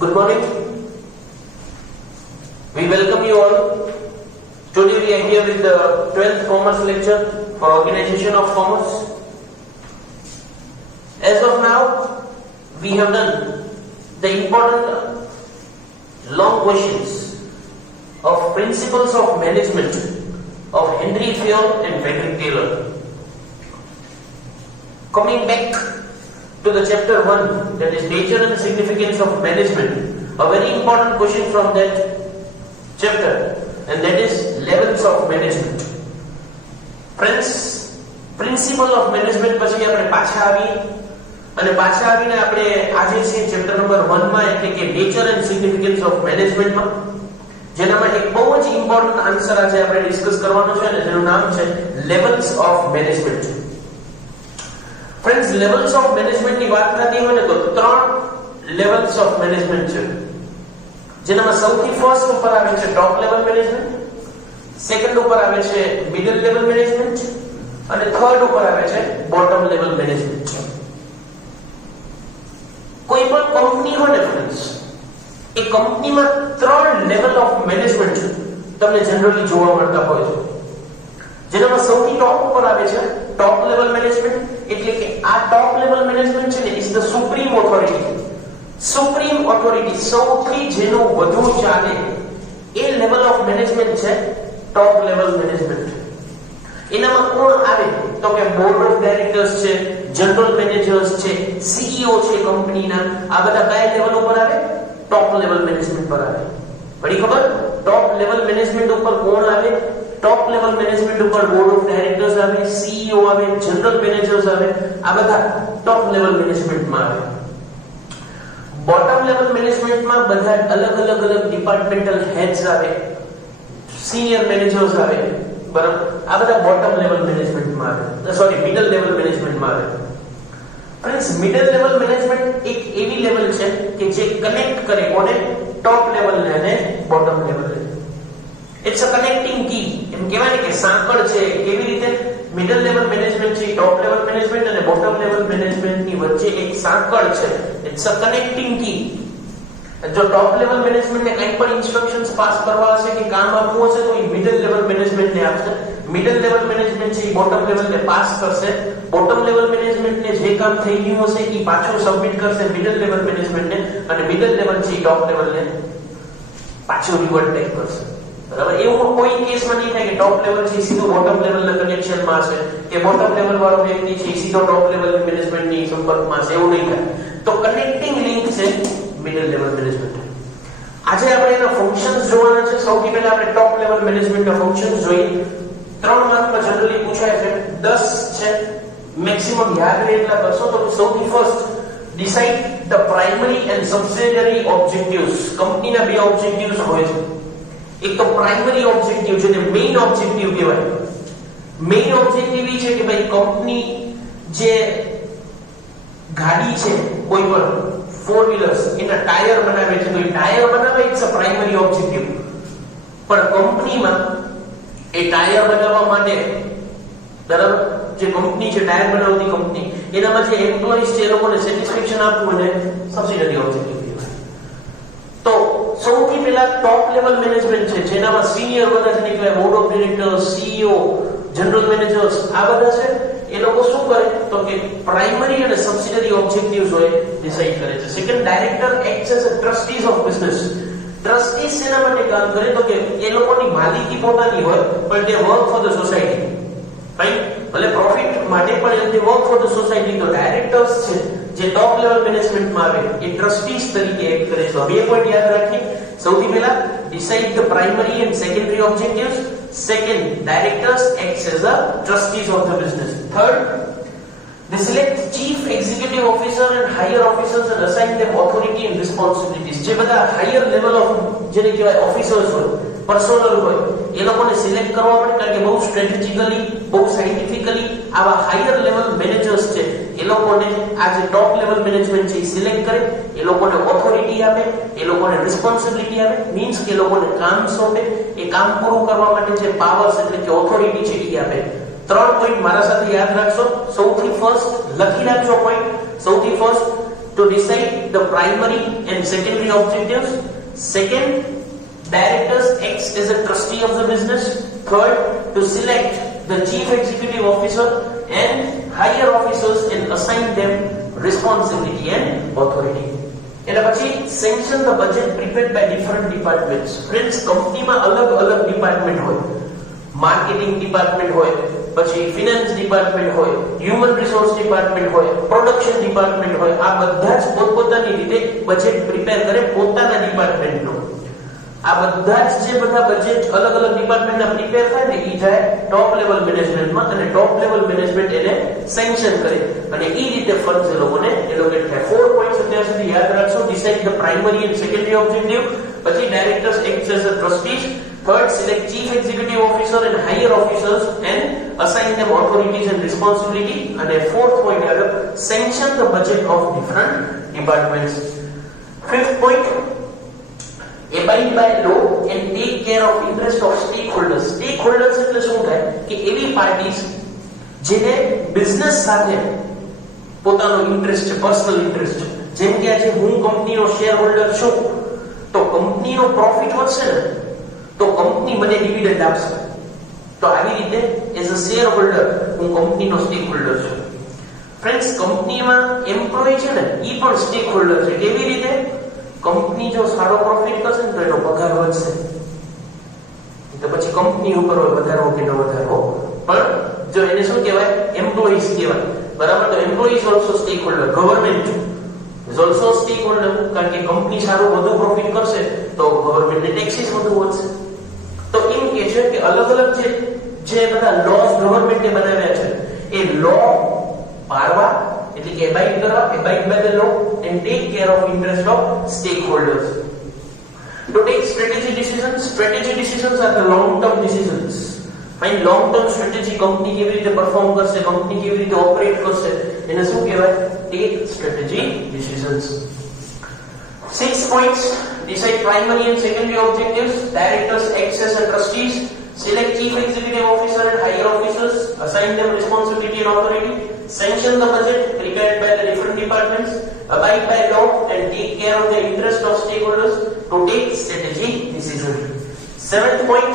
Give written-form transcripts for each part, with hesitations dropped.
Good morning. We welcome you all. Today we are here with the 12th Commerce lecture for Organization of Commerce. As of now, we have done the important long questions of Principles of Management of Henry Fayol and Frederick Taylor. Coming back to the chapter 1, that is Nature and Significance of Management, a very important question from that chapter, and that is Levels of Management. Friends, Principle of Management પછી આપણે પાછા આવીને આપણે આજે છે chapter number 1 માં, એટલે કે nature and significance of management માં, જેનામાં એક બહુ જ ઇમ્પોર્ટન્ટ આન્સર આજે આપણે ડિસ્કસ કરવાનો છે અને જેનું નામ છે levels of management. Friends, levels of management ની વાત થતી હોય ને તો 3 લેવલ્સ ઓફ મેનેજમેન્ટ છે, જેનામાં સૌથી ફર્સ્ટ ઉપર આવે છે ટોપ લેવલ મેનેજમેન્ટ, સેકન્ડ ઉપર આવે છે મિડલ લેવલ મેનેજમેન્ટ અને થર્ડ ઉપર આવે છે બોટમ લેવલ મેનેજમેન્ટ. કોઈ પણ કંપની હોય ને ફ્રેન્ડ્સ, એ કંપનીમાં 3 લેવલ ઓફ મેનેજમેન્ટ તમને જનરલી જોવા મળતા હોય છે, જેનામાં સૌથી ટોપ ઉપર આવે છે ટોપ લેવલ મેનેજમેન્ટ. એટલે કે આ ટોપ લેવલ મેનેજમેન્ટ છે ને is the supreme authority. Supreme authority, સૌથી જેનું વધુ ચાલે એ લેવલ ઓફ મેનેજમેન્ટ છે ટોપ લેવલ મેનેજમેન્ટ. એનામાં કોણ આવે તો કે બોર્ડ ઓફ ડાયરેક્ટર્સ છે, જનરલ મેનેજર્સ છે, સીઈઓ છે કંપનીના. આ બધા કયા લેવલ ઉપર આવે? ટોપ લેવલ મેનેજમેન્ટ પર આવે. પડી ખબર? ટોપ લેવલ મેનેજમેન્ટ ઉપર કોણ આવે? ટોપ લેવલ મેનેજમેન્ટ ઉપર બોર્ડ ઓફ ડાયરેક્ટર્સ આવે, સીઈઓ આવે, જનરલ મેનેજર્સ આવે. આ બધા ટોપ લેવલ મેનેજમેન્ટમાં આવે. બોટમ લેવલ મેનેજમેન્ટમાં બધા અલગ ડિપાર્ટમેન્ટલ હેડ્સ આવે, સિનિયર મેનેજર્સ આવે, બરાબર? આ બધા બોટમ લેવલ મેનેજમેન્ટમાં આવે, સોરી મિડલ લેવલ મેનેજમેન્ટમાં આવે. ફ્રેન્ડ્સ, મિડલ લેવલ મેનેજમેન્ટ એક એવી લેવલ છે કે જે કનેક્ટ કરે કોને? ટોપ લેવલ ને અને બોટમ લેવલ ને. ઇટ્સ અ કનેક્ટિંગ કી. એમ કહેવાય ને કે સાંકળ છે. કેવી રીતે? મિડલ લેવલ મેનેજમેન્ટ છે ટોપ લેવલ મેનેજમેન્ટ અને બોટમ લેવલ મેનેજમેન્ટ ની વચ્ચે એક સાંકળ છે. ઇટ્સ અ કનેક્ટિંગ કી. જો ટોપ લેવલ મેનેજમેન્ટ ને કંઈ પણ ઇન્સ્ટ્રક્શન્સ પાસ કરવા હશે કે કામ આપવું હશે તો એ મિડલ લેવલ મેનેજમેન્ટ ને આપશે. મિડલ લેવલ મેનેજમેન્ટ છે એ બોટમ લેવલ ને પાસ કરશે. બોટમ લેવલ મેનેજમેન્ટ ને જે કામ થઈ ગયું હશે એ પાછું સબમિટ કરશે મિડલ લેવલ મેનેજમેન્ટ ને, અને મિડલ લેવલ છે એ ટોપ લેવલ ને પાછું રિવર્ટ બેક કરશે. બરાબર? એવું કોઈ કેસમાં નહીં થાય કે ટોપ લેવલ છે સીધો બોટમ લેવલના કનેક્શનમાં હશે કે બોટમ લેવલ વાળો વ્યક્તિ છે સીધો ટોપ લેવલ મેનેજમેન્ટની સંપર્કમાં હશે. એવું નહીં થાય. તો કનેક્ટિંગ લિંક છે મિડલ લેવલ મેનેજમેન્ટ. આજે આપણે એના ફંક્શન્સ જોવાના છે. સૌથી પહેલા આપણે ટોપ લેવલ મેનેજમેન્ટના ફંક્શન્સ જોઈએ. 3 માર્કમાં જનરલી પૂછાય છે, 10 છે, મેક્સિમમ યાદ રહે એટલા કરશો. તો સૌથી first, decide the primary and subsidiary objectives. કંપનીના બે ઓબ્જેક્ટિવ્સ હોય છે. એક તો પ્રાઇમરી ઓબ્જેક્ટિવ છે, જે મેઇન ઓબ્જેક્ટિવ કહેવાય. મેઇન ઓબ્જેક્ટિવ એ છે કે ભાઈ કંપની જે ગાડી છે, કોઈ પણ 4 વ્હીલર્સ, એના ટાયર બનાવે છે, તો એ ટાયર બનાવે ઇટ્સ અ પ્રાઇમરી ઓબ્જેક્ટિવ. પણ કંપનીમાં એ ટાયર બનાવવા માટે, બરાબર, જે કંપની છે ટાયર બનાવતી કંપની, એનામાં જે એમ્પ્લોઈઝ છે એ લોકોને સેટિસ્ફેક્શન આપવું અને સબસિડિયરી ઓબ્જેક્ટિવ કહેવાય. તો સૌથી પહેલા ટોપ લેવલ મેનેજમેન્ટ છે, જેનામાં સિનિયર બધા છે, કહેવાય board of directors, CEO, general managers, આ બધા છે. એ લોકો શું કરે તો કે પ્રાઇમરી અને સબસિડિયરી ઓબ્જેક્ટિવ્સ હોય ડિસાઈડ કરે છે. Second, director acts as a trustees of business. Trustees શેના માટે કામ કરે તો કે એ લોકોની માલિકી પોતાની હોય પણ તે work for the society, right? ભલે પ્રોફિટ માટે પણ તે વર્ક ફોર ધ સોસાયટી. તો ડાયરેક્ટર્સ છે જે ટોપ લેવલ મેનેજમેન્ટમાં આવે એ ટ્રસ્ટીઝ તરીકે એક્ટ કરે છે. બે પોઈન્ટ યાદ રાખીએ. સૌથી પહેલા, decide the primary and secondary objectives. Second, directors act as the trustees of the business. Third, they select chief executive officer and higher officers and assign them authority and responsibilities. જે બધા higher level of જેને કહેવાય officers હોય, personal હોય, એ લોકોને select કરવા પડે, કારણ કે બહુ સ્ટ્રેટેજિકલી, બહુ સાયન્ટિફિકલી આવા હાયર લેવલ મેનેજર્સ છે એ લોકોને આ જે ટોપ લેવલ મેનેજમેન્ટ છે એ સિલેક્ટ કરે, એ લોકોને ઓથોરિટી આપે, એ લોકોને રિસ્પોન્સિબિલિટી આપે, મીન્સ કે એ લોકોને કામ સોંપે, એ કામ પૂરું કરવા માટે જે પાવર્સ એટલે કે ઓથોરિટી છે એ આપે. 3 પોઈન્ટ મારા સાથે યાદ રાખશો. સૌથી ફર્સ્ટ લખી રાખજો પોઈન્ટ. સૌથી first, to decide the primary and secondary objectives. Second, directors act as a trustee of the business. Third, to select the chief executive officer and higher officers and assign them responsibility and authority. એના પછી sanction the budget prepared by different departments. Friends, કંપનીમાં અલગ-અલગ department હોય. Marketing department હોય, પછી finance department હોય, human resource department હોય, production department હોય. આ બધા જ પોતપોતાની રીતે બજેટ પ્રિપેર કરે પોતાના ડિપાર્ટમેન્ટનું. આ બધા જ જે બધા બજેટ અલગ-અલગ ડિપાર્ટમેન્ટના પ્રિપેર થાય ને ઈ જાય ટોપ લેવલ મેનેજમેન્ટમાં અને ટોપ લેવલ મેનેજમેન્ટ એને સેન્કશન કરે અને ઈ રીતે ફંડ્સ એ લોકોને એલોકેટ થાય. 4 પોઈન્ટ્સ અત્યાર સુધી યાદ રાખશો. Decide the primary and secondary objective, પછી directors act as a trustees. Third, select chief executive officer and higher officers and assign them authorities and responsibility. And a fourth point here, sanction the budget of different departments. Fifth point, abide by law and take care of interest of stakeholders. Stakeholders એટલે શું થાય કે એવી parties જેને business સાથે પોતાનો interest છે, personal interest છે. જેમ કે આજે હું કંપનીનો શેર હોલ્ડર છું તો કંપનીનો પ્રોફિટ વધશે ને તો કંપની મને ડિવિડન્ડ આપશે. તો આવી રીતે એઝ અ શેર હોલ્ડર હું કંપનીનો સ્ટેક હોલ્ડર છું. ફ્રેન્ડ્સ, કંપનીમાં એમ્પ્લોય છે ને ઈ પણ સ્ટેક હોલ્ડર છે. કેવી રીતે? કંપની જો સારો પ્રોફિટ કરશે ને તો એનો પગાર વધશે, તો પછી કંપની ઉપર વધારવો કે ન વધારવો. પણ જો એને શું કહેવાય? એમ્પ્લોઈઝ કહેવાય. બરાબર? તો employees also stack holder. Government is also stack holder, કારણ કે કંપની સારું વધુ પ્રોફિટ કરશે તો ગવર્નમેન્ટને ટેક્સીસ વધુ વધશે. તો એમ કે છે કે અલગ-અલગ જે બધા લોઝ ગવર્નમેન્ટે બનાવ્યા છે એ લો પાળવા, એટલે કે એબાઇડ કરવા, abide by the law and take care of interest of stakeholders. To take strategy decisions. Strategy decisions are the long term decisions. Find long term strategy. Company કેવી રીતે પરફોર્મ કરશે, કંપની કેવી રીતે ઓપરેટ કરશે, એને શું કહેવાય? Take strategy decisions. 6 points. Decide primary and secondary objectives. Directors act as a trustees. Select chief executive officer and higher officers. Assign them responsibility and authority. Sanction the budget prepared by the different departments. Abide by law and take care of the interest of stakeholders to take strategy decision. 7th point.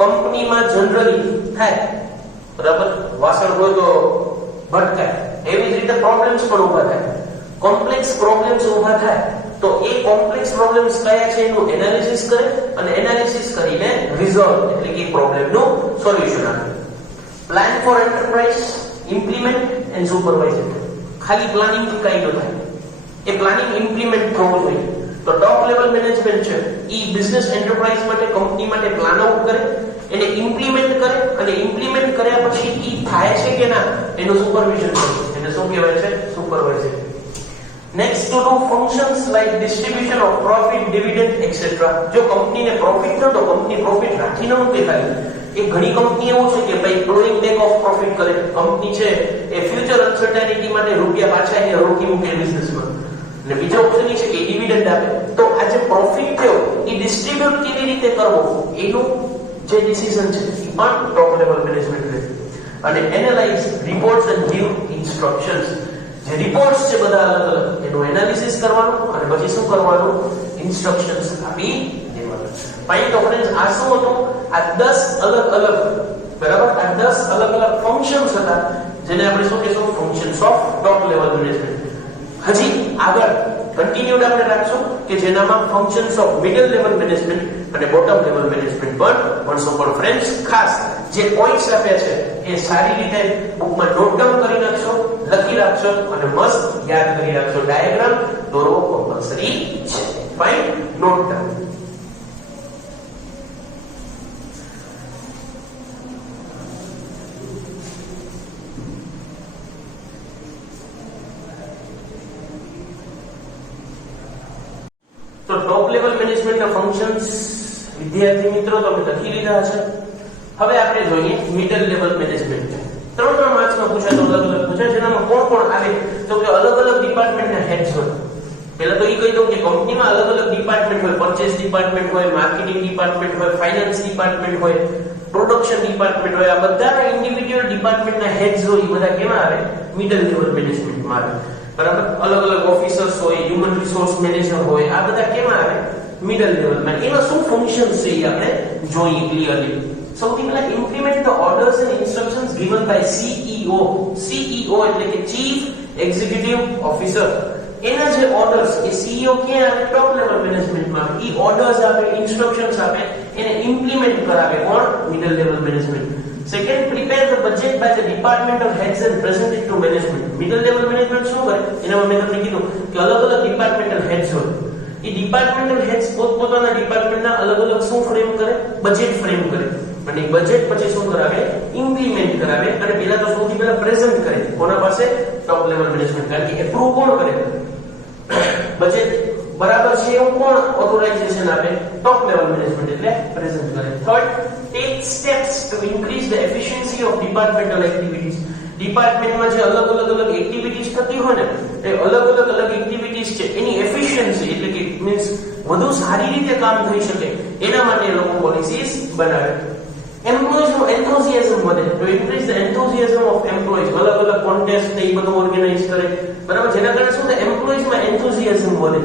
કંપનીમાં generally થાય બરાબર, વાસણ હોય તો ભટકાય, એવી જ રીતે problems પણ ઊભા થાય. કોમ્પ્લેક્સ પ્રોબ્લેમ્સ ઊભા થાય તો એ કોમ્પ્લેક્સ પ્રોબ્લેમ્સ કયા છે એનું એનાલિસિસ કરે અને એનાલિસિસ કરીને રિઝોલ્વ એટલે કે પ્રોબ્લેમનું સોલ્યુશન આપે. Plan four enterprise, implement and supervise it. ખાલી પ્લાનિંગ થી કઈ ન થાય, એ પ્લાનિંગ ઇમ્પ્લિમેન્ટ થવું જોઈએ. તો ટોપ લેવલ મેનેજમેન્ટ છે ઈ બિઝનેસ એન્ટરપ્રાઇઝ માટે, કંપની માટે પ્લાન આઉટ કરે, એને ઇમ્પ્લિમેન્ટ કરે અને ઇમ્પ્લિમેન્ટ કર્યા પછી ઈ થાય છે કે ના એનું સુપરવિઝન કરે. એને શું કહેવાય છે? Supervisor. Next, to do functions like distribution of profit, dividend, etc. જો કંપનીને પ્રોફિટ થયો તો કંપની પ્રોફિટ રાખી ન મૂકે ખાલી. એ ઘણી કંપની એવું છે કે ભાઈ પ્લોઈંગ બેક ઓફ પ્રોફિટ કરે. કંપની છે એ ફ્યુચર અનસર્ટેનિટી માટે રૂપિયા પાછા એ રોકી મૂકે બિઝનેસમાં. અને બીજો ઓપ્શન એ છે કે ડિવિડન્ડ આપે. તો આ જે પ્રોફિટ થયો એ ડિસ્ટ્રીબ્યુટ કેવી રીતે કરવો એનું જે ડિસિઝન છે એ પણ ટોપ લેવલ મેનેજમેન્ટ લે. અને analyse reports and give instructions. જે રિપોર્ટ્સ છે બધા અલગ-અલગ એનું એનાલિસિસ કરવાનું અને પછી શું કરવાનું? ઇન્સ્ટ્રક્શન્સ આપી દેવાનું. ફાઇન. તો ફ્રેન્ડ્સ, આ શું હતું? આ 10 અલગ-અલગ બરાબર, આ 10 અલગ-અલગ ફંક્શન્સ હતા જેને આપણે શું કહેશું? Functions of top level management. હજી આગળ કન્ટિન્યુડ આપણે રાખશું કે જેનામાં functions of middle level management અને બોટમ લેવલ મેનેજમેન્ટ પણ ભણશો. પણ ફ્રેન્ડ્સ, ખાસ જે પોઈન્ટ્સ આપ્યા છે એ સારી રીતે બુકમાં નોટ ડાઉન કરી નાખશો, લખી રાખશો અને મસ્ત યાદ કરી રાખશો. ડાયાગ્રામ દોરવો કમ્પલ્સરી છે. ફાઇન. Note down. તો ટોપ લેવલ મેનેજમેન્ટના ફંક્શન્સ વિદ્યાર્થી મિત્રો તમે લખી લીધા છે. હવે આપણે જોઈએ મિડલ લેવલ મેનેજમેન્ટ. 3 માર્ક્સમાં પૂછાય તો અલગ-અલગ પૂછાય. જેનામાં કોણ આવે તો કે અલગ-અલગ ડિપાર્ટમેન્ટના હેડ્સ હોય. પહેલા તો એ કહી દઉં કે કંપનીમાં અલગ-અલગ ડિપાર્ટમેન્ટ હોય. પરચેસ ડિપાર્ટમેન્ટ હોય, માર્કેટિંગ ડિપાર્ટમેન્ટ હોય, ફાઇનાન્સ ડિપાર્ટમેન્ટ હોય, પ્રોડક્શન ડિપાર્ટમેન્ટ હોય. આ બધા ઇન્ડિવિડ્યુઅલ ડિપાર્ટમેન્ટના હેડ્સ હોય એ બધા કેમાં આવે? મિડલ લેવલ મેનેજમેન્ટમાં આવે. બરાબર, અલગ અલગ ઓફિસર્સ હોય, હ્યુમન રિસોર્સ મેનેજર હોય, આ બધા કેમાં આવે? મિડલ લેવલમાં. એનો શું ફંક્શન છે એ આપણે જોઈએ ક્લિયરલી. સૌથી પહેલા implement the orders and instructions given by CEO. CEO એટલે કે ચીફ એક્ઝિક્યુટિવ ઓફિસર. એના જે ઓર્ડર્સ એ CEO ક્યાં આવે? ટોપ લેવલ મેનેજમેન્ટમાં. ઈ ઓર્ડર્સ આપે, ઇન્સ્ટ્રક્શન્સ આપે, એને ઇમ્પ્લિમેન્ટ કરાવે કોણ? Middle level management. Second, prepare the budget by the departmental heads and present it to management. Middle level management શું કરે? એનામાં મેં તમને કીધું કે અલગ અલગ ડિપાર્ટમેન્ટલ હેડ્સ હોય. એ ડિપાર્ટમેન્ટલ હેડ્સ પોતપોતાના ડિપાર્ટમેન્ટના અલગ અલગ શું ફ્રેમ કરે? બજેટ ફ્રેમ કરે. અને બજેટ પછી શું કરાવે? ઇમ્પ્લિમેન્ટ કરાવે. અને પહેલા તો સૌથી પહેલા પ્રેઝન્ટ કરે. કોના પાસે? Top level management. કારણ કે એપ્રૂવ કોણ કરે? બજેટ બરાબર છે એવું કોણ ઓથોરાઇઝેશન આપે? ટોપ લેવલ મેનેજમેન્ટ એટલે પ્રેઝન્ટ કરે. Third, take steps to increase the efficiency of departmental activities. ડિપાર્ટમેન્ટમાં જે અલગ અલગ એક્ટિવિટીઝ થતી હોય ને, એ અલગ અલગ એક્ટિવિટીઝ છે એની એફિશિયન્સી એટલે કે મીન્સ વધુ સારી રીતે કામ થઈ શકે એના માટે એ લોકો પોલિસીઝ બનાવે. એમ્પ્લોઈઝનું એન્થુઝિયાઝમ વધે. to increase the enthusiasm of employees. અલગ અલગ કોન્ટેસ્ટ ને એ બધું ઓર્ગેનાઇઝ કરે. બરાબર, જેના કારણે શું થાય? એમ્પ્લોઈઝમાં એન્થુઝિયાઝમ વધે.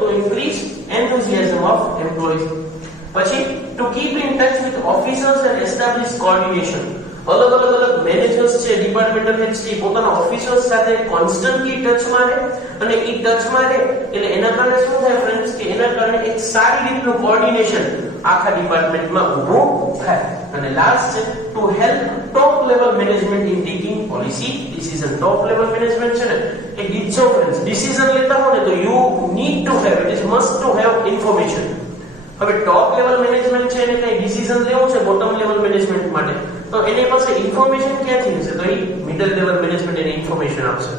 to increase enthusiasm of employees. પછી to keep in touch with officers and establish coordination. અલગ અલગ મેનેજર્સ છે, ડિપાર્ટમેન્ટલ હેડ્સ છે, પોતાના ઓફિસર્સ સાથે કોન્સ્ટન્ટલી ટચમાં રહે. અને એ ટચમાં રહે એટલે એના કારણે શું થાય ફ્રેન્ડ્સ કે એના કારણે એક સારી રીતનું કોઓર્ડિનેશન આખા ડિપાર્ટમેન્ટમાં ઊભું થાય. અને લાસ્ટ છે to help top level management in taking policy decision. Top level management છે ને એ ડિજો ફ્રેન્ડ્સ ડિસિઝન લેતા હોય ને તો you need to have, it is must to have information. હવે ટોપ લેવલ મેનેજમેન્ટ છે એને કઈ ડિસિઝન લેવું છે બોટમ લેવલ મેનેજમેન્ટ માટે, તો એની પાસે ઇન્ફોર્મેશન ક્યાંથી હશે? તો એ મિડલ લેવલ મેનેજમેન્ટ એને ઇન્ફોર્મેશન આપશે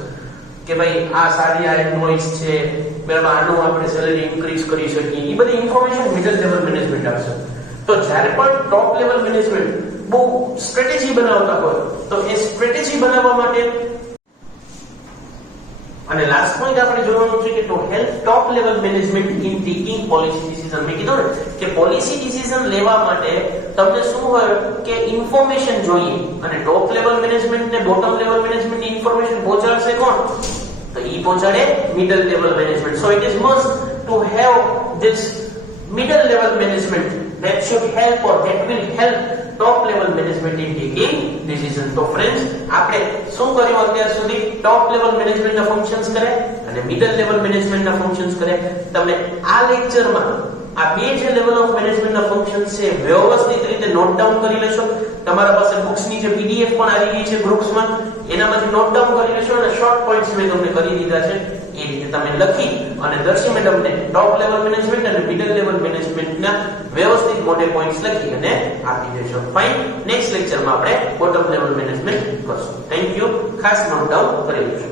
કે ભાઈ આ સારી આ એમ્પ્લોઈઝ છે, બરાબર, આનું આપણે સેલરી ઇન્ક્રીઝ કરી શકીએ. એ બધી ઇન્ફોર્મેશન મિડલ લેવલ મેનેજમેન્ટ આપશે. તો જ્યારે પણ ટોપ લેવલ મેનેજમેન્ટ બહુ સ્ટ્રેટેજી બનાવતા હોય તો એ સ્ટ્રેટેજી બનાવવા માટે અને લાસ્ટ પોઈન્ટ આપણે જોવાનું છે કે to help top level management in taking policy decision. મેં કીધું ને કે પોલિસી ડિસિઝન લેવા માટે તમને શું હોય કે ઇન્ફોર્મેશન જોઈએ. અને ટોપ લેવલ મેનેજમેન્ટ ને બોટમ લેવલ મેનેજમેન્ટ ઇન્ફોર્મેશન પહોંચાડશે કોણ? તો ઈ પહોંચાડે middle level management. So it is must to have this middle level management that should help or that will help top level management in taking decision. તો friends આપણે શું કર્યું અત્યાર સુધી? ટોપ લેવલ મેનેજમેન્ટના ફંક્શન્સ કરે અને મિડલ લેવલ મેનેજમેન્ટના ફંક્શન્સ કરે. તમે આ લેક્ચરમાં આ બે જે લેવલ ઓફ મેનેજમેન્ટના ફંક્શન્સ છે વ્યવસ્થિત રીતે નોટ ડાઉન કરી લેશો. તમારા પાસે બુક્સની જે પીડીએફ પણ આવી ગઈ છે ગ્રુપ્સમાં, એનામાંથી નોટ ડાઉન કરી લેશો અને શોર્ટ પોઈન્ટ્સ મેં તમને કરી દીધા છે. એ રીતે તમે લખી અને દર્શી મેડમને ટોપ લેવલ મેનેજમેન્ટ અને મિડલ લેવલ મેનેજમેન્ટના વ્યવસ્થિત મોટે પોઈન્ટ્સ લખી અને આપી દેશો. ફાઇન. નેક્સ્ટ લેક્ચરમાં આપણે બોટમ લેવલ મેનેજમેન્ટ કરશું. Thank you. ખાસ નોટ ડાઉન કરી લેજો.